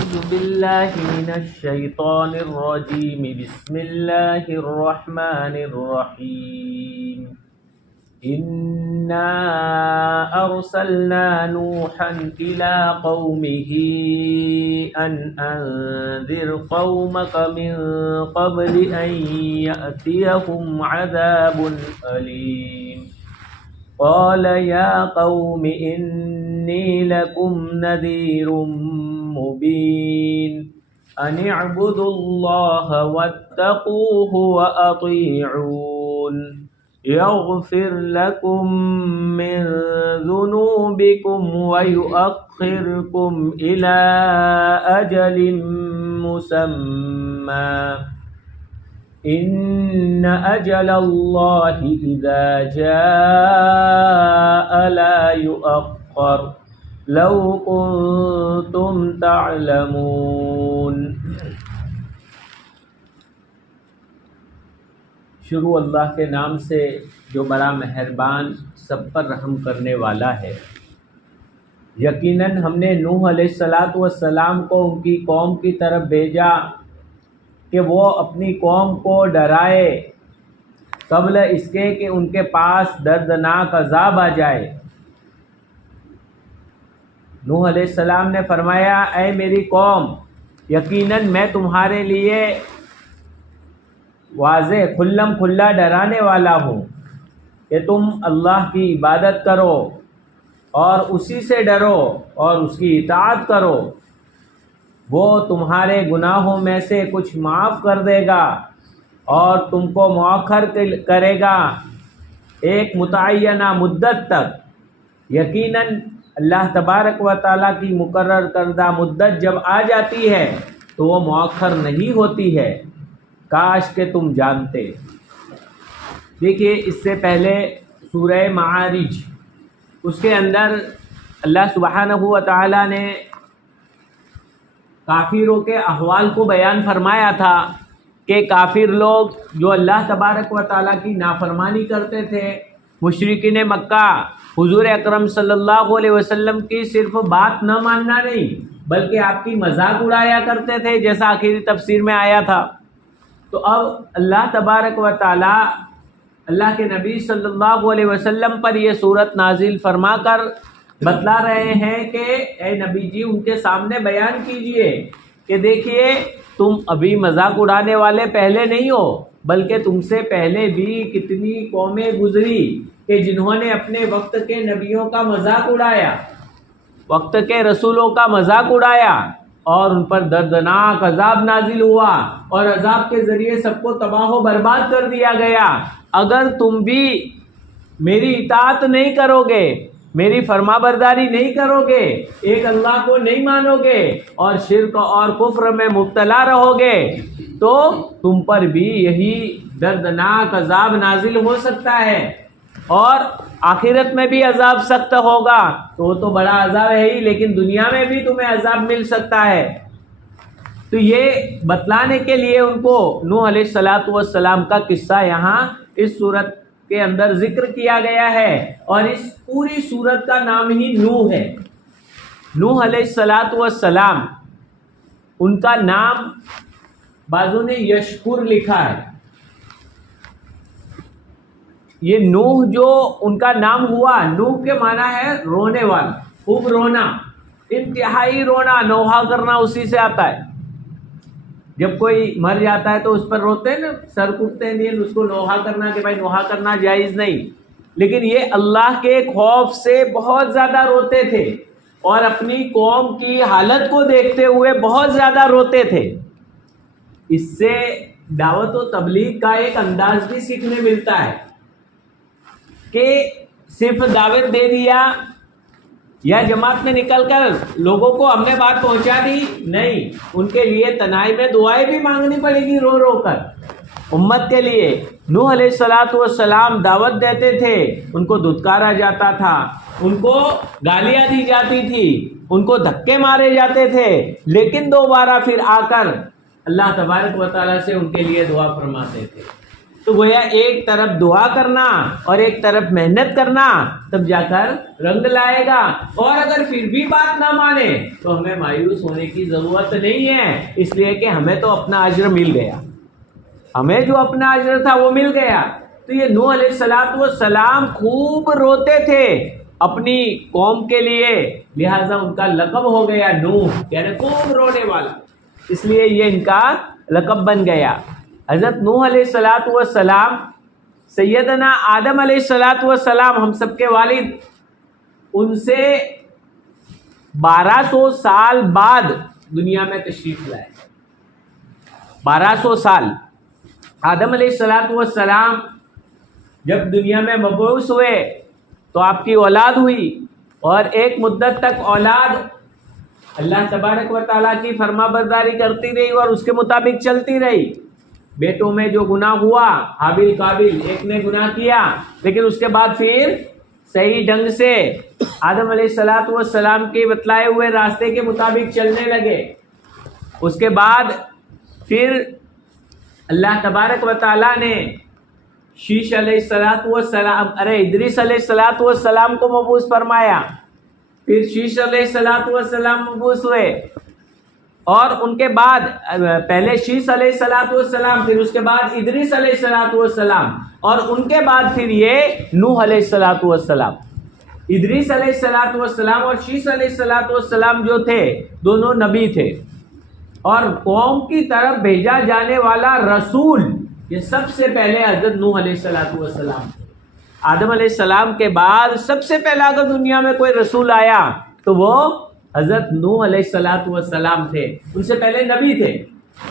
أعوذ بالله من الشيطان الرجيم بسم الله الرحمن الرحيم إنا أرسلنا نوحا إلى قومه أن أنذر قومك من قبل أن يأتيهم عذاب أليم قال يا قوم إني لكم نذير مبين أن اعبدوا الله واتقوه وأطيعون يغفر لكم من ذنوبكم ويؤخركم إلى أجل مسمى إن أجل الله إذا جاء لا يؤخر لو كنتم تعلمون۔ شروع اللہ کے نام سے جو بڑا مہربان سب پر رحم کرنے والا ہے۔ یقیناً ہم نے نوح علیہ السلام کو ان کی قوم کی طرف بھیجا کہ وہ اپنی قوم کو ڈرائے قبل اس کے کہ ان کے پاس دردناک عذاب آ جائے۔ نوح علیہ السلام نے فرمایا، اے میری قوم، یقیناً میں تمہارے لیے واضح کھلم کھلا ڈرانے والا ہوں کہ تم اللہ کی عبادت کرو اور اسی سے ڈرو اور اس کی اطاعت کرو۔ وہ تمہارے گناہوں میں سے کچھ معاف کر دے گا اور تم کو مؤخر کرے گا ایک متعینہ مدت تک۔ یقیناً اللہ تبارک و تعالیٰ کی مقرر کردہ مدت جب آ جاتی ہے تو وہ مؤخر نہیں ہوتی ہے، کاش کہ تم جانتے۔ دیکھیے، اس سے پہلے سورہ معارج، اس کے اندر اللہ سبحانہ و تعالیٰ نے کافروں کے احوال کو بیان فرمایا تھا کہ کافر لوگ جو اللہ تبارک و تعالیٰ کی نافرمانی کرتے تھے، مشرکین مکہ حضور اکرم صلی اللہ علیہ وسلم کی صرف بات نہ ماننا نہیں بلکہ آپ کی مذاق اڑایا کرتے تھے، جیسا آخری تفسیر میں آیا تھا۔ تو اب اللہ تبارک و تعالیٰ اللہ کے نبی صلی اللہ علیہ وسلم پر یہ صورت نازل فرما کر بتلا رہے ہیں کہ اے نبی جی، ان کے سامنے بیان کیجئے کہ دیکھیے، تم ابھی مذاق اڑانے والے پہلے نہیں ہو، بلکہ تم سے پہلے بھی کتنی قومیں گزری کہ جنہوں نے اپنے وقت کے نبیوں کا مذاق اڑایا، وقت کے رسولوں کا مذاق اڑایا، اور ان پر دردناک عذاب نازل ہوا اور عذاب کے ذریعے سب کو تباہ و برباد کر دیا گیا۔ اگر تم بھی میری اطاعت نہیں کرو گے، میری فرما برداری نہیں کرو گے، ایک اللہ کو نہیں مانو گے اور شرک اور کفر میں مبتلا رہو گے تو تم پر بھی یہی دردناک عذاب نازل ہو سکتا ہے، اور آخرت میں بھی عذاب سخت ہوگا۔ تو وہ تو بڑا عذاب ہے ہی، لیکن دنیا میں بھی تمہیں عذاب مل سکتا ہے۔ تو یہ بتلانے کے لیے ان کو نوح علیہ السلام کا قصہ یہاں اس صورت کے اندر ذکر کیا گیا ہے، اور اس پوری سورت کا نام ہی نوح ہے۔ نوح علیہ السلام، ان کا نام بعضوں نے یشکر لکھا ہے۔ یہ نوح جو ان کا نام ہوا، نوح کے معنی ہے رونے والا، خوب رونا، انتہائی رونا، نوحہ کرنا اسی سے آتا ہے۔ جب کوئی مر جاتا ہے تو اس پر روتے ہیں نا، سر کٹتے ہیں، نہیں اس کو نوحہ کرنا کہ بھائی نوحہ کرنا جائز نہیں، لیکن یہ اللہ کے خوف سے بہت زیادہ روتے تھے اور اپنی قوم کی حالت کو دیکھتے ہوئے بہت زیادہ روتے تھے۔ اس سے دعوت و تبلیغ کا ایک انداز بھی سیکھنے ملتا ہے کہ صرف دعوت دے دیا یا جماعت میں نکل کر لوگوں کو ہم نے بات پہنچا دی، نہیں، ان کے لیے تنہائی میں دعائیں بھی مانگنی پڑے گی رو رو کر امت کے لیے۔ نوح علیہ السلام دعوت دیتے تھے، ان کو دھتکارا جاتا تھا، ان کو گالیاں دی جاتی تھی، ان کو دھکے مارے جاتے تھے، لیکن دوبارہ پھر آ کر اللہ تبارک و تعالیٰ سے ان کے لیے دعا فرماتے تھے۔ تو گویا ایک طرف دعا کرنا اور ایک طرف محنت کرنا تب جا کر رنگ لائے گا. اور اگر پھر بھی بات نہ مانے تو ہمیں مایوس ہونے کی ضرورت نہیں ہے، اس لیے کہ ہمیں تو اپنا اجر مل گیا، ہمیں جو اپنا اجر تھا وہ مل گیا. تو یہ نوح علیہ السلام خوب روتے تھے اپنی قوم کے لیے، لہٰذا ان کا لقب ہو گیا نوح، یعنی خوب رونے والا، اس لیے یہ ان کا لقب بن گیا. حضرت نوح علیہ السلام سیدنا آدم علیہ السلام ہم سب کے والد، ان سے 1200 سال بعد دنیا میں تشریف لائے. 1200 سال آدم علیہ السلام جب دنیا میں مبعوث ہوئے تو آپ کی اولاد ہوئی، اور ایک مدت تک اولاد اللہ تبارک و تعالیٰ کی فرما برداری کرتی رہی اور اس کے مطابق چلتی رہی. بیٹوں میں جو گناہ ہوا، حابیل قابیل، ایک نے گناہ کیا، لیکن اس کے بعد پھر صحیح ڈھنگ سے آدم علیہ السلام کے بتلائے ہوئے راستے کے مطابق چلنے لگے. اس کے بعد پھر اللہ تبارک و تعالیٰ نے شیش علیہ ادریس علیہ السلام کو مبعوث فرمایا. پھر شیش علیہ السلام مبعوث ہوئے، اور ان کے بعد پہلے شیش علیہ السلام، پھر اس کے بعد ادریس علیہ السلام، اور ان کے بعد پھر یہ نوح علیہ السلام. ادریس علیہ السلام اور شیش علیہ السلام جو تھے دونوں نبی تھے، اور قوم کی طرف بھیجا جانے والا رسول یہ سب سے پہلے حضرت نوح علیہ السلام. آدم علیہ السلام کے بعد سب سے پہلا اگر دنیا میں کوئی رسول آیا تو وہ حضرت نوح علیہ السلام تھے. ان سے پہلے نبی تھے.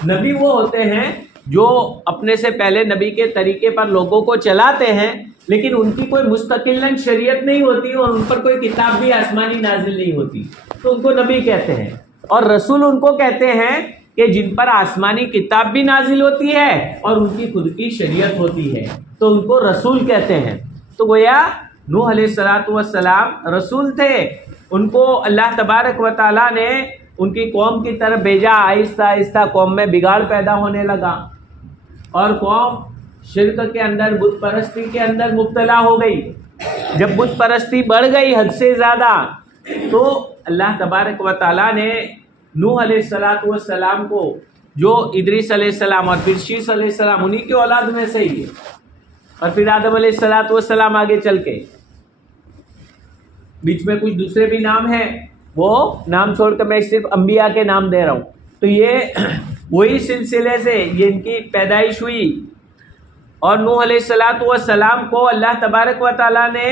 نبی وہ ہوتے ہیں جو اپنے سے پہلے نبی کے طریقے پر لوگوں کو چلاتے ہیں، لیکن ان کی کوئی مستقلاً شریعت نہیں ہوتی اور ان پر کوئی کتاب بھی آسمانی نازل نہیں ہوتی، تو ان کو نبی کہتے ہیں. اور رسول ان کو کہتے ہیں کہ جن پر آسمانی کتاب بھی نازل ہوتی ہے اور ان کی خود کی شریعت ہوتی ہے، تو ان کو رسول کہتے ہیں. تو گویا نوح علیہ السلام رسول تھے. ان کو اللہ تبارک و تعالیٰ نے ان کی قوم کی طرف بھیجا. آہستہ آہستہ قوم میں بگاڑ پیدا ہونے لگا اور قوم شرک کے اندر، بت پرستی کے اندر مبتلا ہو گئی. جب بت پرستی بڑھ گئی حد سے زیادہ تو اللہ تبارک و تعالیٰ نے نوح علیہ السلام کو، جو ادریس علیہ السلام اور پھر شیش علیہ السلام انہی کی اولاد میں سے ہی ہے، اور پھر آدم علیہ السلام آگے چل کے، بیچ میں کچھ دوسرے بھی نام ہیں، وہ نام چھوڑ کر میں صرف انبیاء کے نام دے رہا ہوں. تو یہ وہی سلسلے سے یہ ان کی پیدائش ہوئی. اور نوح علیہ السلام کو اللہ تبارک و تعالیٰ نے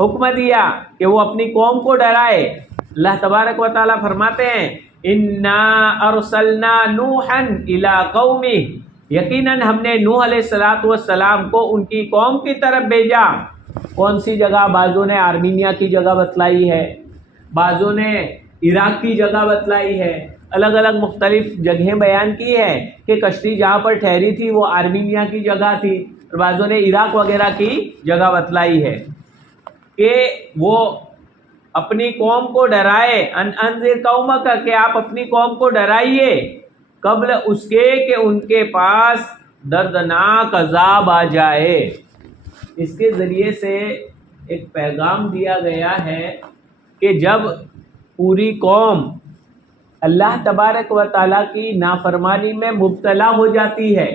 حکم دیا کہ وہ اپنی قوم کو ڈرائے. اللہ تبارک و تعالیٰ فرماتے ہیں انا ارسلنا نوحا الی قومہ، یقیناً ہم نے نوح علیہ السلام کو ان کی قوم کی طرف بھیجا. کون سی جگہ؟ بعضوں نے آرمینیا کی جگہ بتلائی ہے، بعضوں نے عراق کی جگہ بتلائی ہے، الگ الگ مختلف جگہیں بیان کی ہے کہ کشتی جہاں پر ٹھہری تھی وہ آرمینیا کی جگہ تھی، اور بعضوں نے عراق وغیرہ کی جگہ بتلائی ہے کہ وہ اپنی قوم کو ڈرائے. انذر قومک، کہ آپ اپنی قوم کو ڈرائیے قبل اس کے کہ ان کے پاس دردناک عذاب آ جائے. اس کے ذریعے سے ایک پیغام دیا گیا ہے کہ جب پوری قوم اللہ تبارک و تعالیٰ کی نافرمانی میں مبتلا ہو جاتی ہے،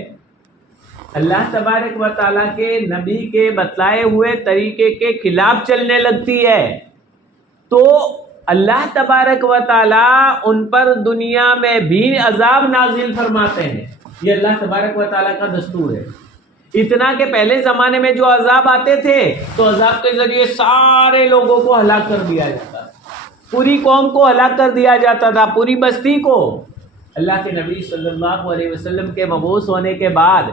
اللہ تبارک و تعالیٰ کے نبی کے بتلائے ہوئے طریقے کے خلاف چلنے لگتی ہے، تو اللہ تبارک و تعالیٰ ان پر دنیا میں بھی عذاب نازل فرماتے ہیں. یہ اللہ تبارک و تعالیٰ کا دستور ہے. اتنا کہ پہلے زمانے میں جو عذاب آتے تھے تو عذاب کے ذریعے سارے لوگوں کو ہلاک کر دیا جاتا تھا، پوری قوم کو ہلاک کر دیا جاتا تھا، پوری بستی کو. اللہ کے نبی صلی اللہ علیہ وسلم کے مبعوث ہونے کے بعد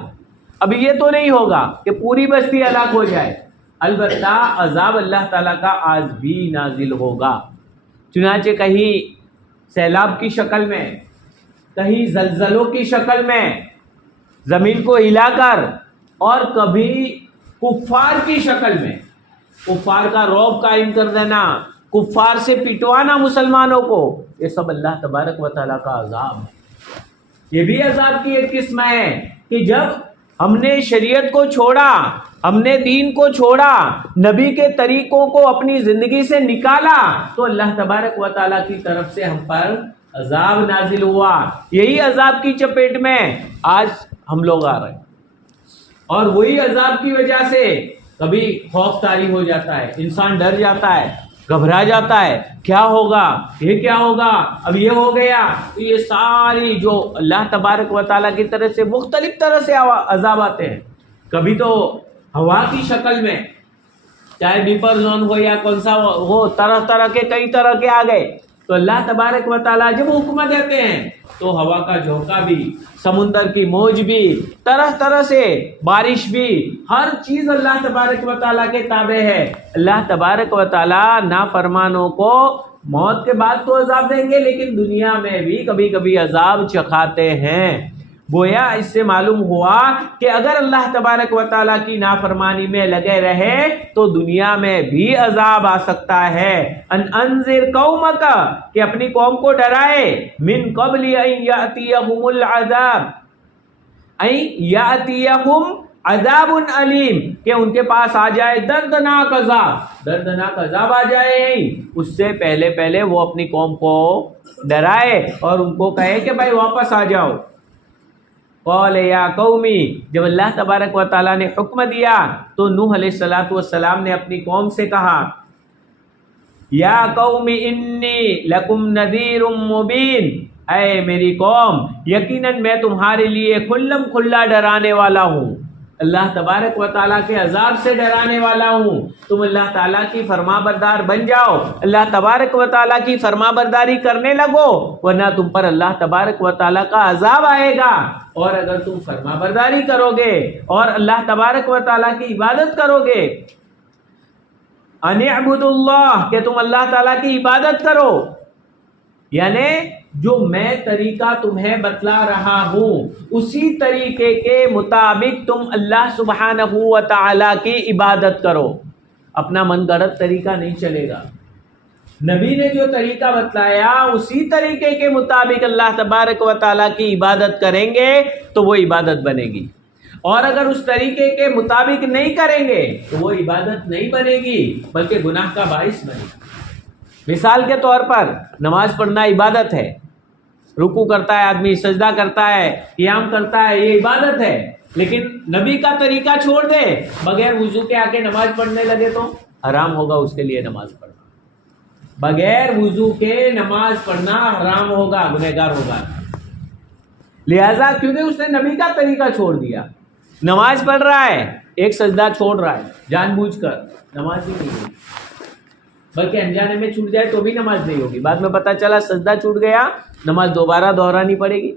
اب یہ تو نہیں ہوگا کہ پوری بستی ہلاک ہو جائے، البتہ عذاب اللہ تعالیٰ کا آج بھی نازل ہوگا. چنانچہ کہیں سیلاب کی شکل میں، کہیں زلزلوں کی شکل میں زمین کو ہلا کر، اور کبھی کفار کی شکل میں کفار کا رعب قائم کر دینا، کفار سے پٹوانا مسلمانوں کو. یہ سب اللہ تبارک و تعالیٰ کا عذاب ہے. یہ بھی عذاب کی ایک قسم ہے کہ جب ہم نے شریعت کو چھوڑا، ہم نے دین کو چھوڑا، نبی کے طریقوں کو اپنی زندگی سے نکالا، تو اللہ تبارک و تعالیٰ کی طرف سے ہم پر عذاب نازل ہوا۔ یہی عذاب کی چپیٹ میں آج ہم لوگ آ رہے ہیں، اور وہی عذاب کی وجہ سے کبھی خوف طاری ہو جاتا ہے، انسان ڈر جاتا ہے، گھبرا جاتا ہے، کیا ہوگا، یہ کیا ہوگا، اب یہ ہو گیا۔ تو یہ ساری جو اللہ تبارک و تعالیٰ کی طرف سے مختلف طرح سے عذاب آتے ہیں، کبھی تو ہوا کی شکل میں، چاہے ڈیپر زون ہو یا کون سا ہو، طرح طرح کے کئی طرح کے آ گئے۔ تو اللہ تبارک و تعالیٰ جب حکم دیتے ہیں تو ہوا کا جھونکا بھی، سمندر کی موج بھی، طرح طرح سے بارش بھی، ہر چیز اللہ تبارک و تعالیٰ کے تابع ہے۔ اللہ تبارک و تعالیٰ نافرمانوں کو موت کے بعد تو عذاب دیں گے، لیکن دنیا میں بھی کبھی کبھی عذاب چکھاتے ہیں۔ گویا اس سے معلوم ہوا کہ اگر اللہ تبارک و تعالیٰ کی نافرمانی میں لگے رہے تو دنیا میں بھی عذاب آ سکتا ہے۔ انذر قومک، کہ اپنی قوم کو ڈرائے، من قبل ان یاتیہم العذاب، ان یاتیہم عذاب علیم، کہ ان کے پاس آ جائے دردناک عذاب، دردناک عذاب آ جائے، اس سے پہلے پہلے وہ اپنی قوم کو ڈرائے اور ان کو کہے کہ بھائی واپس آ جاؤ۔ قال یا قومی، جب اللہ تبارک و تعالیٰ نے حکم دیا تو نوح علیہ السلام نے اپنی قوم سے کہا، یا قوم انی لکم نذیر مبین، اے میری قوم یقیناً میں تمہارے لیے کھلم کھلا ڈرانے والا ہوں، اللہ تبارک و تعالیٰ کے عذاب سے ڈرانے والا ہوں۔ تم اللہ تعالیٰ کی فرما بردار بن جاؤ، اللہ تبارک و تعالیٰ کی فرما برداری کرنے لگو، ورنہ تم پر اللہ تبارک و تعالیٰ کا عذاب آئے گا۔ اور اگر تم فرما برداری کرو گے اور اللہ تبارک و تعالیٰ کی عبادت کرو گے، ان اعبدوا اللہ، کہ تم اللہ تعالیٰ کی عبادت کرو، یعنی جو میں طریقہ تمہیں بتلا رہا ہوں اسی طریقے کے مطابق تم اللہ سبحانہ و تعالیٰ کی عبادت کرو، اپنا من گھڑت طریقہ نہیں چلے گا۔ نبی نے جو طریقہ بتلایا اسی طریقے کے مطابق اللہ تبارک و تعالیٰ کی عبادت کریں گے تو وہ عبادت بنے گی، اور اگر اس طریقے کے مطابق نہیں کریں گے تو وہ عبادت نہیں بنے گی بلکہ گناہ کا باعث بنے گی۔ مثال کے طور پر نماز پڑھنا عبادت ہے، رکوع کرتا ہے آدمی، سجدہ کرتا ہے، قیام کرتا ہے، یہ عبادت ہے، لیکن نبی کا طریقہ چھوڑ دے، بغیر وضو کے آ کے نماز پڑھنے لگے تو حرام ہوگا اس کے لیے نماز پڑھنا، بغیر وضو کے نماز پڑھنا حرام ہوگا، گنہگار ہوگا۔ لہذا کیونکہ اس نے نبی کا طریقہ چھوڑ دیا، نماز پڑھ رہا ہے، ایک سجدہ چھوڑ رہا ہے جان بوجھ کر، نماز ہی نہیں ہوگی، بلکہ انجانے میں چھوٹ جائے تو بھی نماز نہیں ہوگی، بعد میں پتہ چلا سجدہ چھوٹ گیا، نماز دوبارہ دہرانی پڑے گی۔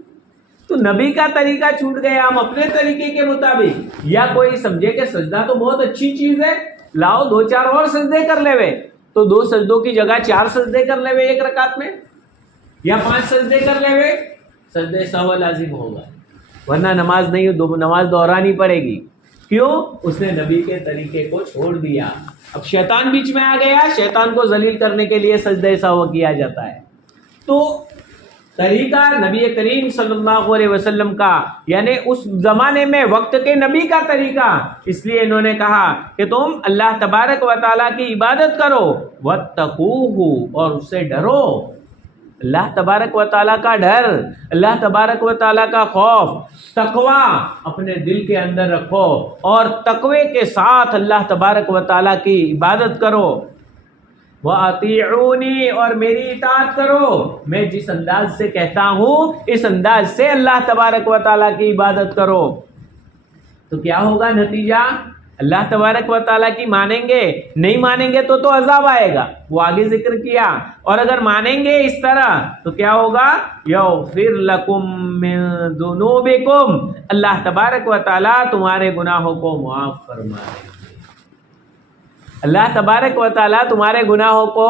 تو نبی کا طریقہ چھوٹ گیا، ہم اپنے طریقے کے مطابق، یا کوئی سمجھے کہ سجدہ تو بہت اچھی چیز ہے، لاؤ 2-4 اور سجدے کر لے وے، تو 2 سجدوں کی جگہ 4 سجدے کر لے وے ایک رکعت میں، یا 5 سجدے کر لے وے، سجدے سہو لازم ہوگا، ورنہ نماز نہیں، نماز دہرانی پڑے گی۔ کیوں؟ اس نے نبی کے طریقے کو چھوڑ دیا۔ اب شیطان بیچ میں آ گیا، شیطان کو ذلیل کرنے کے لیے سجدہ سہو کیا جاتا ہے۔ تو طریقہ نبی کریم صلی اللہ علیہ وسلم کا، یعنی اس زمانے میں وقت کے نبی کا طریقہ، اس لیے انہوں نے کہا کہ تم اللہ تبارک و تعالیٰ کی عبادت کرو، واتقوہ، اور اس سے ڈرو، اللہ تبارک و تعالیٰ کا ڈر، اللہ تبارک و تعالیٰ کا خوف، تقوی اپنے دل کے اندر رکھو، اور تقوی کے ساتھ اللہ تبارک و تعالیٰ کی عبادت کرو۔ وَأَطِيعُونِي، اور میری اطاعت کرو، میں جس انداز سے کہتا ہوں اس انداز سے اللہ تبارک و تعالیٰ کی عبادت کرو۔ تو کیا ہوگا نتیجہ؟ اللہ تبارک و تعالیٰ کی مانیں گے، نہیں مانیں گے تو عذاب آئے گا، وہ آگے ذکر کیا، اور اگر مانیں گے اس طرح تو کیا ہوگا؟ یغفر لکم من ذنوبکم، اللہ تبارک و تعالیٰ تمہارے گناہوں کو معاف فرما دیں گے، اللہ تبارک و تعالیٰ تمہارے گناہوں کو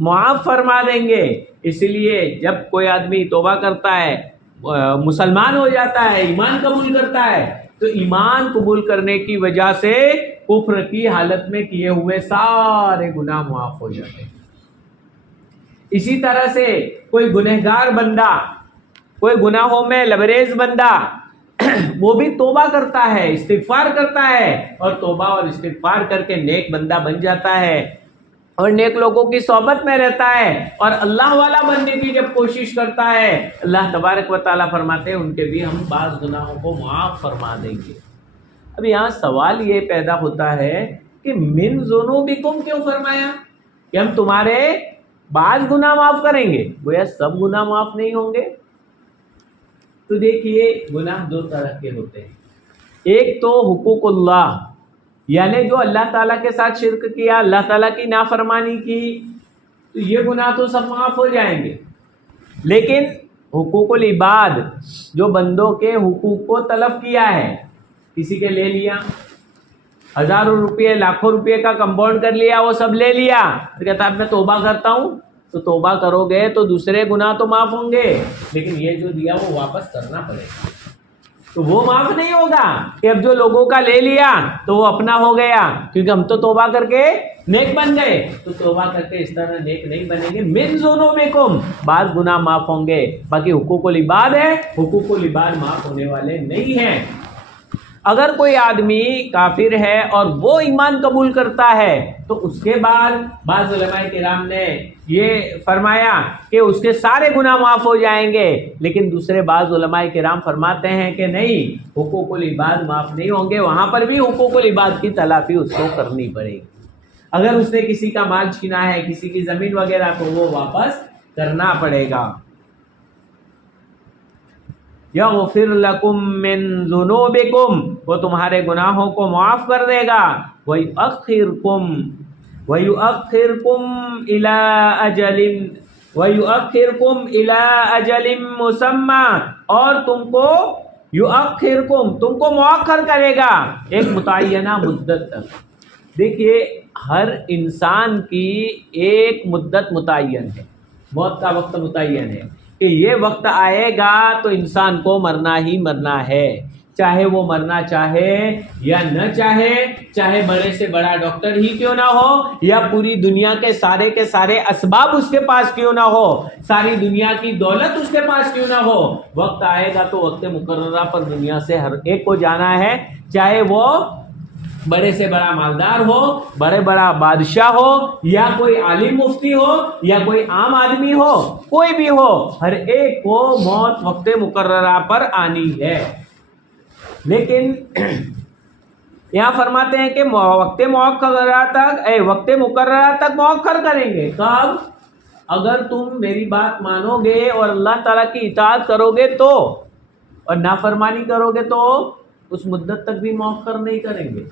معاف فرما دیں گے۔ اس لیے جب کوئی آدمی توبہ کرتا ہے، مسلمان ہو جاتا ہے، ایمان قبول کرتا ہے، تو ایمان قبول کرنے کی وجہ سے کفر کی حالت میں کیے ہوئے سارے گناہ معاف ہو جاتے ہیں۔ اسی طرح سے کوئی گنہگار بندہ، کوئی گناہوں میں لبریز بندہ وہ بھی توبہ کرتا ہے، استغفار کرتا ہے، اور توبہ اور استغفار کر کے نیک بندہ بن جاتا ہے اور نیک لوگوں کی صحبت میں رہتا ہے اور اللہ والا بننے کی جب کوشش کرتا ہے، اللہ تبارک و تعالیٰ فرماتے ہیں ان کے بھی ہم بعض گناہوں کو معاف فرما دیں گے۔ اب یہاں سوال یہ پیدا ہوتا ہے کہ من ذنوبکم کیوں فرمایا کہ ہم تمہارے بعض گناہ معاف کریں گے؟ گویا سب گناہ معاف نہیں ہوں گے۔ تو دیکھیے گناہ دو طرح کے ہوتے ہیں، ایک تو حقوق اللہ، یعنی جو اللہ تعالیٰ کے ساتھ شرک کیا، اللہ تعالیٰ کی نافرمانی کی، تو یہ گناہ تو سب معاف ہو جائیں گے۔ لیکن حقوق العباد، جو بندوں کے حقوق کو تلف کیا ہے، کسی کے لے لیا، ہزاروں روپے لاکھوں روپے کا کمپاؤنڈ کر لیا، وہ سب لے لیا، تو کہتا ہے اب میں توبہ کرتا ہوں، تو توبہ کرو گے تو دوسرے گناہ تو معاف ہوں گے، لیکن یہ جو دیا وہ واپس کرنا پڑے گا، تو وہ معاف نہیں ہوگا کہ اب جو لوگوں کا لے لیا تو وہ اپنا ہو گیا، کیونکہ ہم تو توبہ کر کے نیک بن گئے، تو توبہ کر کے اس طرح نیک نہیں بنیں گے۔ من ذنوبکم، بعض گناہ معاف ہوں گے، باقی حقوق العباد ہے، حقوق العباد معاف ہونے والے نہیں ہیں۔ اگر کوئی آدمی کافر ہے اور وہ ایمان قبول کرتا ہے تو اس کے بعد بعض علماء کرام نے یہ فرمایا کہ اس کے سارے گناہ معاف ہو جائیں گے، لیکن دوسرے بعض علماء کرام فرماتے ہیں کہ نہیں، حقوق العباد معاف نہیں ہوں گے، وہاں پر بھی حقوق العباد کی تلافی اس کو کرنی پڑے گی۔ اگر اس نے کسی کا مال چھینا ہے، کسی کی زمین وغیرہ، تو وہ واپس کرنا پڑے گا۔ یغفر لکم من ذنوبکم، وہ تمہارے گناہوں کو معاف کر دے گا، وَيُؤَخِّرْكُمْ إِلَىٰ أَجَلٍ مُّسَمًّى، اور تم کو یؤخرکم، تم کو مؤخر کرے گا ایک متعینہ مدت تک۔ دیکھیے ہر انسان کی ایک مدت متعین ہے، موت کا وقت متعین ہے کہ یہ وقت آئے گا تو انسان کو مرنا ہی مرنا ہے، چاہے وہ مرنا چاہے یا نہ چاہے، چاہے بڑے سے بڑا ڈاکٹر ہی کیوں نہ ہو، یا پوری دنیا کے سارے اسباب اس کے پاس کیوں نہ ہو، ساری دنیا کی دولت اس کے پاس کیوں نہ ہو، وقت آئے گا تو وقت مقررہ پر دنیا سے ہر ایک کو جانا ہے، چاہے وہ بڑے سے بڑا مالدار ہو، بڑا بادشاہ ہو، یا کوئی عالم مفتی ہو، یا کوئی عام آدمی ہو، کوئی بھی ہو، ہر ایک کو موت وقت مقررہ پر آنی ہے۔ لیکن یہاں فرماتے ہیں کہ وقت مقررہ تک مؤخر کریں گے۔ کب؟ اگر تم میری بات مانو گے اور اللہ تعالیٰ کی اطاعت کرو گے تو، اور نافرمانی کرو گے تو اس مدت تک بھی مؤخر نہیں کریں گے۔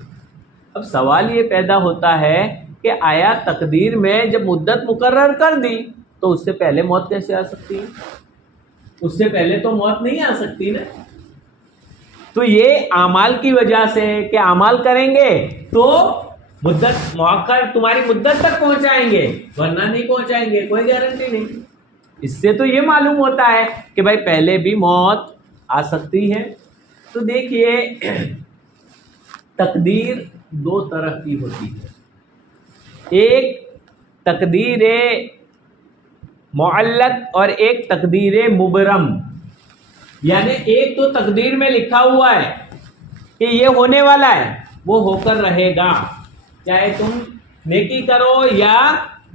اب سوال یہ پیدا ہوتا ہے کہ آیا تقدیر میں جب مدت مقرر کر دی تو اس سے پہلے موت کیسے آ سکتی ہے؟ اس سے پہلے تو موت نہیں آ سکتی نا۔ تو یہ اعمال کی وجہ سے کہ اعمال کریں گے تو مدت مؤخر تمہاری مدت تک پہنچائیں گے، ورنہ نہیں پہنچائیں گے، کوئی گارنٹی نہیں۔ اس سے تو یہ معلوم ہوتا ہے کہ بھائی پہلے بھی موت آ سکتی ہے۔ تو دیکھیے تقدیر دو طرح کی ہوتی ہے، ایک تقدیر معلق اور ایک تقدیر مبرم، یعنی ایک تو تقدیر میں لکھا ہوا ہے کہ یہ ہونے والا ہے، وہ ہو کر رہے گا، چاہے تم نیکی کرو یا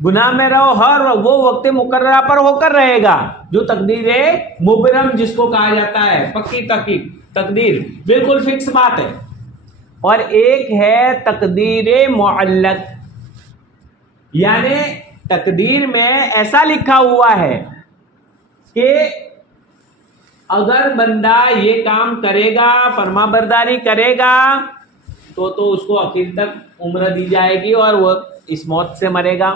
گناہ میں رہو، ہر وہ وقت مقررہ پر ہو کر رہے گا، جو تقدیر مبرم جس کو کہا جاتا ہے، پکی تقدیر، بالکل فکس بات ہے۔ اور ایک ہے تقدیر معلق، یعنی تقدیر میں ایسا لکھا ہوا ہے کہ اگر بندہ یہ کام کرے گا، فرما برداری کرے گا تو اس کو آخر تک عمر دی جائے گی اور وہ اس موت سے مرے گا،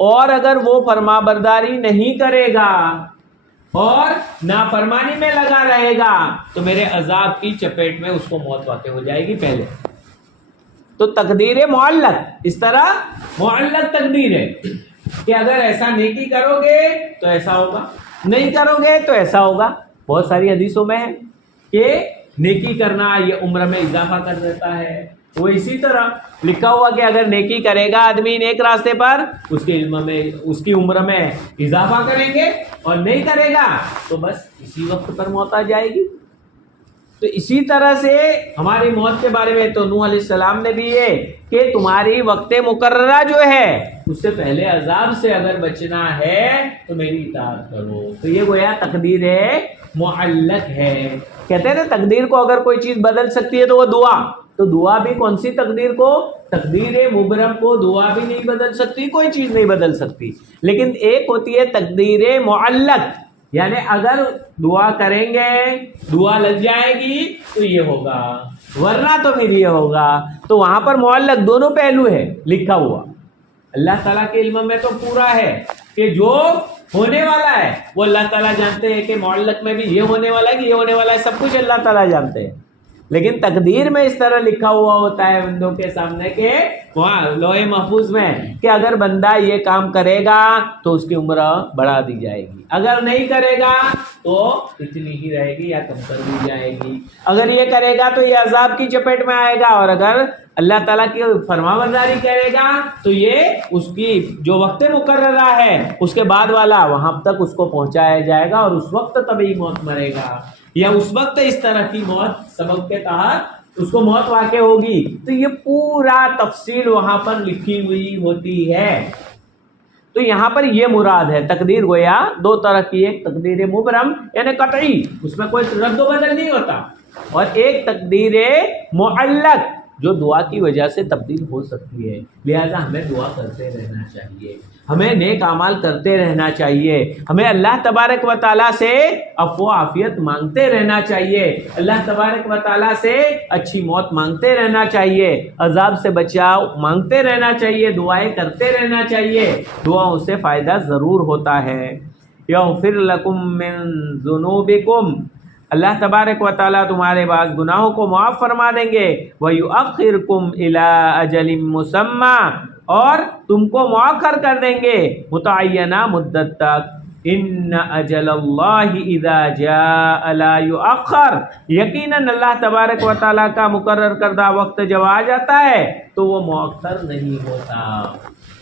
اور اگر وہ فرما برداری نہیں کرے گا اور نافرمانی میں لگا رہے گا تو میرے عذاب کی چپیٹ میں اس کو موت واقع ہو جائے گی پہلے۔ تو تقدیر معلق اس طرح معلق تقدیر ہے کہ اگر ایسا نیکی کرو گے تو ایسا ہوگا، نہیں کرو گے تو ایسا ہوگا۔ بہت ساری حدیثوں میں ہے کہ نیکی کرنا یہ عمر میں اضافہ کر دیتا ہے، وہ اسی طرح لکھا ہوا کہ اگر نیکی کرے گا آدمی نیک راستے پر، اس کے علم میں اس کی عمر میں اضافہ کریں گے، اور نہیں کرے گا تو بس اسی وقت پر موت آ جائے گی۔ تو اسی طرح سے ہماری موت کے بارے میں تو نوح علیہ السلام نے بھی یہ کہ تمہاری وقت مقررہ جو ہے اس سے پہلے عذاب سے اگر بچنا ہے تو میری اطاعت کرو. تو یہ گویا تقدیر معلق ہے. کہتے ہیں نا تقدیر کو اگر کوئی چیز بدل سکتی ہے تو وہ دعا. تو دعا بھی کون سی تقدیر کو؟ تقدیر مبرم کو دعا بھی نہیں بدل سکتی، کوئی چیز نہیں بدل سکتی. لیکن ایک ہوتی ہے تقدیر معلق، یعنی اگر دعا کریں گے دعا لگ جائے گی تو یہ ہوگا، ورنہ تو پھر یہ ہوگا. تو وہاں پر معلق دونوں پہلو ہے لکھا ہوا. اللہ تعالیٰ کے علم میں تو پورا ہے کہ جو ہونے والا ہے وہ اللہ تعالیٰ جانتے ہیں، کہ معلق میں بھی یہ ہونے والا ہے کہ یہ ہونے والا ہے، سب کچھ اللہ تعالیٰ جانتے ہیں. لیکن تقدیر میں اس طرح لکھا ہوا ہوتا ہے بندوں کے سامنے کہ وہاں لوح محفوظ میں کہ اگر بندہ یہ کام کرے گا تو اس کی عمر بڑھا دی جائے گی، اگر نہیں کرے گا تو اتنی ہی رہے گی یا کم کر دی جائے گی، اگر یہ کرے گا تو یہ عذاب کی چپیٹ میں آئے گا، اور اگر اللہ تعالیٰ کی فرمانبرداری کرے گا تو یہ اس کی جو وقت مقررہ ہے اس کے بعد والا وہاں تک اس کو پہنچایا جائے گا، اور اس وقت طبعی موت مرے گا، یا اس وقت اس طرح کی موت سبب کے تحت اس کو موت واقع ہوگی. تو یہ پورا تفصیل وہاں پر لکھی ہوئی ہوتی ہے. تو یہاں پر یہ مراد ہے تقدیر گویا دو طرح کی، ایک تقدیر مبرم یعنی قطعی، اس میں کوئی رد و بدل نہیں ہوتا، اور ایک تقدیر معلق جو دعا کی وجہ سے تبدیل ہو سکتی ہے. لہذا ہمیں دعا کرتے رہنا چاہیے، ہمیں نیک اعمال کرتے رہنا چاہیے، ہمیں اللہ تبارک و تعالیٰ سے عفو و عافیت مانگتے رہنا چاہیے، اللہ تبارک و تعالیٰ سے اچھی موت مانگتے رہنا چاہیے، عذاب سے بچاؤ مانگتے رہنا چاہیے، دعائیں کرتے رہنا چاہیے. دعاؤں سے فائدہ ضرور ہوتا ہے. یغفر لکم من ذنوبکم، اللہ تبارک و تعالیٰ تمہارے بعض گناہوں کو معاف فرما دیں گے. وَيُؤَخِّرْكُمْ إِلَىٰ أَجَلٍ مُّسَمًّى، اور تم کو مؤخر کر دیں گے متعینہ مدت تک. ان اجل اللہ اذا جاء لا یؤخر، یقیناً اللہ تبارک و تعالیٰ کا مقرر کردہ وقت جب آ جاتا ہے تو وہ مؤخر نہیں ہوتا.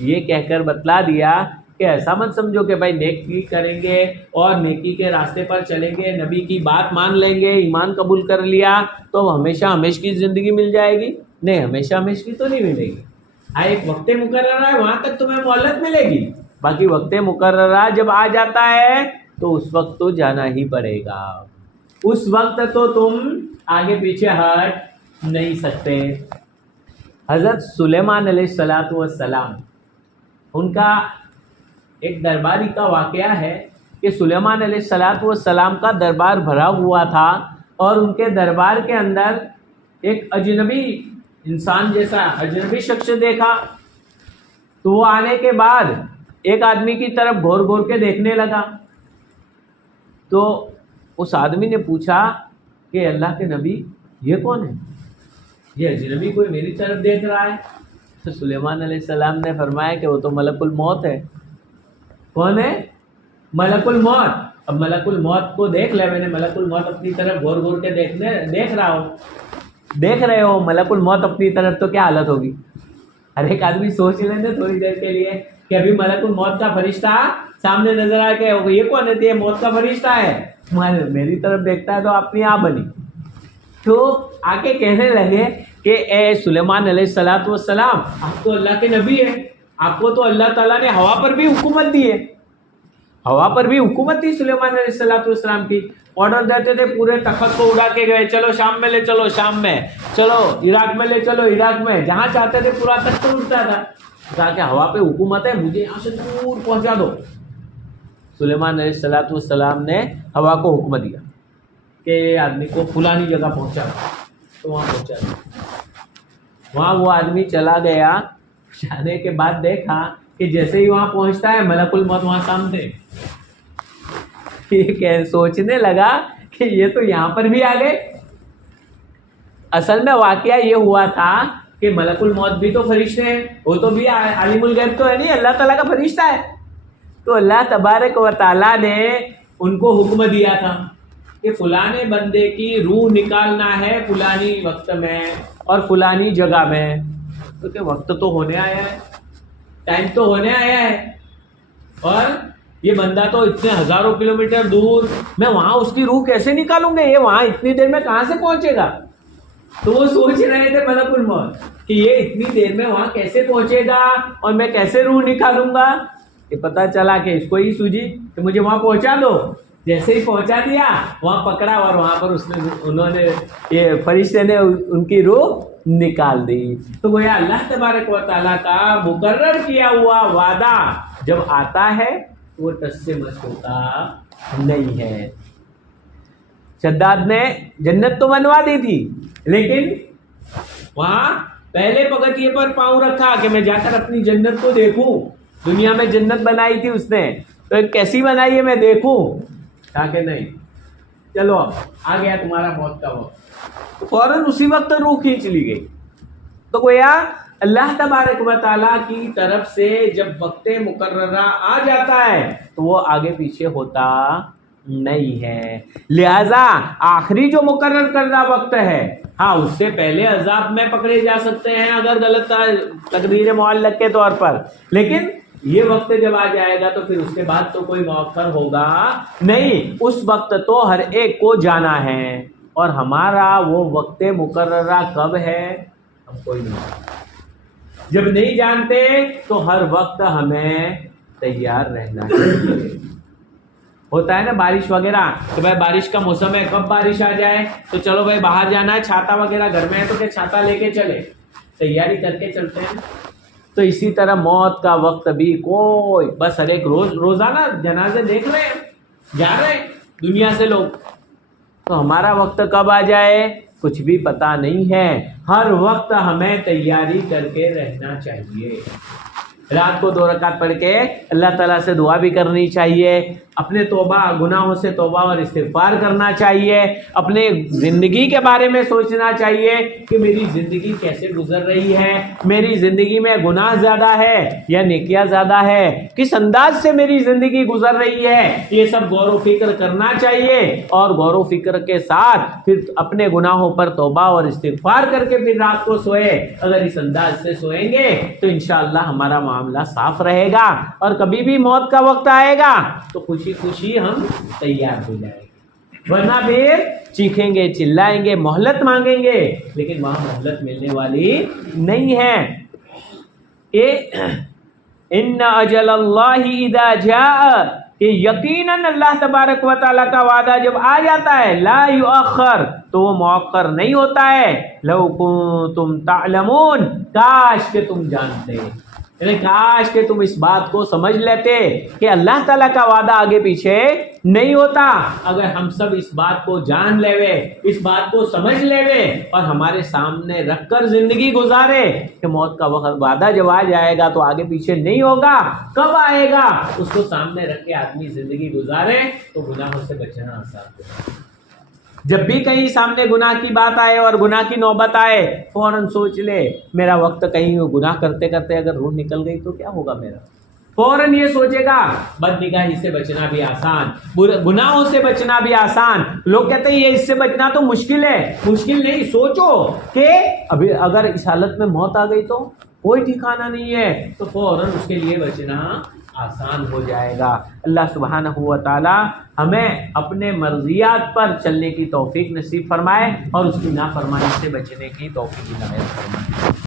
یہ کہہ کر بتلا دیا کہ ایسا مت سمجھو کہ بھائی نیکی کریں گے اور نیکی کے راستے پر چلیں گے، نبی کی بات مان لیں گے، ایمان قبول کر لیا تو ہمیشہ ہمیشہ کی زندگی مل جائے گی. نہیں، ہمیشہ ہمیشہ کی تو نہیں ملے گی. ایک وقت مقررہ ہے وہاں تک تمہیں مہلت ملے گی، باقی وقت مقررہ جب آ جاتا ہے تو اس وقت تو جانا ہی پڑے گا. اس وقت تو تم آگے پیچھے ہٹ نہیں سکتے. حضرت سلیمان علیہ السلام ان کا ایک درباری کا واقعہ ہے کہ سلیمان علیہ السلام کا دربار بھرا ہوا تھا، اور ان کے دربار کے اندر ایک اجنبی انسان جیسا اجنبی شخص دیکھا. تو وہ آنے کے بعد ایک آدمی کی طرف گھور گھور کے دیکھنے لگا. تو اس آدمی نے پوچھا کہ اللہ کے نبی یہ کون ہے؟ یہ اجنبی کوئی میری طرف دیکھ رہا ہے. تو سلیمان علیہ السلام نے فرمایا کہ وہ تو ملک الموت ہے. کون ہے؟ ملک الموت. اب ملک الموت کو دیکھ لے، میں نے ملک الموت اپنی طرف گھور گھور کے دیکھ رہے ہو ملک الموت اپنی طرف، تو کیا حالت ہوگی؟ ہر ایک آدمی سوچ لینے تھوڑی دیر کے لیے کہ ابھی ملک الموت کا فرشتہ سامنے نظر آئے کہ یہ کون ہے؟ یہ موت کا فرشتہ ہے، میری طرف دیکھتا ہے تو اپنی آپ بنی. تو آ کے کہنے لگے کہ اے سلیمان علیہ السلام، آپ تو اللہ کے نبی ہیں، آپ کو تو اللہ تعالیٰ نے ہوا پر بھی حکومت دی ہے. ہوا پر بھی حکومت تھی سلیمان علیہ السلام کی. آرڈر دیتے تھے پورے تخت کو اڑا کے گئے، چلو شام میں لے چلو شام میں، چلو عراق میں لے چلو عراق میں، جہاں چاہتے تھے پورا تخت اڑتا تھا. کہا کہ ہوا پہ حکومت ہے، مجھے یہاں سے دور پہنچا دو. سلیمان علیہ السلام نے ہوا کو حکم دیا کہ آدمی کو فلانی جگہ پہنچا، تو وہاں پہنچا دیا. وہاں وہ آدمی چلا گیا. جانے کے بعد دیکھا کہ جیسے ہی وہاں پہنچتا ہے ملک الموت وہاں سامنے. یہ سوچنے لگا کہ یہ تو یہاں پر بھی آ گئے. اصل میں واقعہ یہ ہوا تھا کہ ملک الموت بھی تو فرشتے ہیں، وہ تو بھی عالم الغیب تو ہے نہیں، اللہ تعالیٰ کا فرشتہ ہے. تو اللہ تبارک و تعالیٰ نے ان کو حکم دیا تھا کہ فلانے بندے کی روح نکالنا ہے فلانی وقت میں اور فلانی جگہ میں. کیونکہ وقت تو ہونے آیا ہے، ٹائم تو ہونے آیا ہے، اور یہ بندہ تو اتنے ہزاروں کلومیٹر دور، میں وہاں اس کی روح کیسے نکالوں گے، یہ وہاں اتنی دیر میں کہاں سے پہنچے گا؟ تو وہ سوچ رہے تھے ملک الموت کہ یہ اتنی دیر میں وہاں کیسے پہنچے گا اور میں کیسے روح نکالوں گا۔ یہ پتا چلا کہ اس کو ہی سوجی کہ مجھے وہاں پہنچا دو، جیسے ہی پہنچا دیا وہاں پکڑا اور وہاں پر انہوں نے یہ فرشتے نے ان کی روح نکال دی۔ تو گویا اللہ تبارک و تعالیٰ کا مقرر کیا ہوا وعدہ جب آتا ہے وہ ٹس سے مس ہوتا نہیں ہے۔ شداد نے جنت تو بنوا دی تھی، لیکن وہاں پہلے پگتیے پر پاؤں رکھا کہ میں جا کر اپنی جنت کو دیکھوں۔ دنیا میں جنت بنائی تھی اس نے، تو کیسی بنائی ہے میں دیکھوں، کہ نہیں چلو آ گیا تمہارا موت کا وقت، فوراً اسی وقت روح کھینچ لی گئی۔ تو گویا اللہ تبارک و تعالیٰ کی طرف سے جب وقت مقررہ آ جاتا ہے تو وہ آگے پیچھے ہوتا نہیں ہے۔ لہذا آخری جو مقرر کردہ وقت ہے، ہاں اس سے پہلے عذاب میں پکڑے جا سکتے ہیں اگر غلط تقدیر معلق کے طور پر، لیکن یہ وقت جب آ جائے گا تو پھر اس کے بعد تو کوئی مؤخر ہوگا نہیں، اس وقت تو ہر ایک کو جانا ہے، اور ہمارا وہ وقت مقررہ کب ہے ہم کوئی نہیں جانتے۔ جب نہیں جانتے تو ہر وقت ہمیں تیار رہنا چاہیے۔ ہوتا ہے نا بارش وغیرہ، کہ بھائی بارش کا موسم ہے، کب بارش آ جائے تو چلو بھائی باہر جانا ہے، چھاتا وغیرہ گھر میں ہے تو کہ چھاتا لے کے چلے، تیاری کر کے چلتے ہیں۔ تو اسی طرح موت کا وقت بھی کوئی بس ہر ایک روزانہ جنازے دیکھ رہے ہیں، جا رہے ہیں دنیا سے لوگ، تو ہمارا وقت کب آ جائے کچھ بھی پتہ نہیں ہے۔ ہر وقت ہمیں تیاری کر کے رہنا چاہیے۔ رات کو 2 رکعت پڑھ کے اللہ تعالیٰ سے دعا بھی کرنی چاہیے، اپنے توبہ گناہوں سے توبہ اور استغفار کرنا چاہیے، اپنے زندگی کے بارے میں سوچنا چاہیے کہ میری زندگی کیسے گزر رہی ہے، میری زندگی میں گناہ زیادہ ہے یا نیکیاں زیادہ ہے، کس انداز سے میری زندگی گزر رہی ہے، یہ سب غور و فکر کرنا چاہیے، اور غور و فکر کے ساتھ پھر اپنے گناہوں پر توبہ اور استغفار کر کے پھر رات کو سوئے۔ اگر اس انداز سے سوئیں گے تو انشاءاللہ ہمارا معاملہ صاف رہے گا، اور کبھی بھی موت کا وقت آئے گا تو خوشی خوشی ہم تیار ہو جائیں گے، ورنہ پھر چیخیں گے، چلائیں گے، مہلت مانگیں گے، لیکن وہاں مہلت ملنے والی نہیں ہے۔ ان اجل اللہ اذا جاء، کہ یقیناً اللہ تبارک و تعالیٰ کا وعدہ جب آ جاتا ہے لا یؤخر، تو وہ مؤخر نہیں ہوتا ہے۔ لو کنتم تعلمون، کاش کہ تم جانتے، یعنی کاش کہ تم اس بات کو سمجھ لیتے کہ اللہ تعالیٰ کا وعدہ آگے پیچھے نہیں ہوتا۔ اگر ہم سب اس بات کو جان لے وے، اس بات کو سمجھ لے وے، اور ہمارے سامنے رکھ کر زندگی گزارے کہ موت کا وقت وعدہ جب آ جائے گا تو آگے پیچھے نہیں ہوگا، کب آئے گا اس کو سامنے رکھ کے آدمی زندگی گزارے تو گناہوں سے بچنا آسان ہوگا۔ جب بھی کہیں سامنے گناہ کی بات آئے اور گناہ کی نوبت آئے، فوراً سوچ لے میرا وقت کہیں گناہ کرتے کرتے اگر روح نکل گئی تو کیا ہوگا میرا، فوراً یہ سوچے گا۔ بد نگاہی سے بچنا بھی آسان، گناہوں سے بچنا بھی آسان۔ لوگ کہتے ہیں یہ اس سے بچنا تو مشکل ہے، مشکل نہیں، سوچو کہ ابھی اگر اس حالت میں موت آ گئی تو کوئی ٹھکانہ نہیں ہے، تو فوراً اس کے لیے بچنا آسان ہو جائے گا۔ اللہ سبحانہ و تعالی ہمیں اپنے مرضیات پر چلنے کی توفیق نصیب فرمائے اور اس کی نافرمانی سے بچنے کی توفیق عنایت فرمائے۔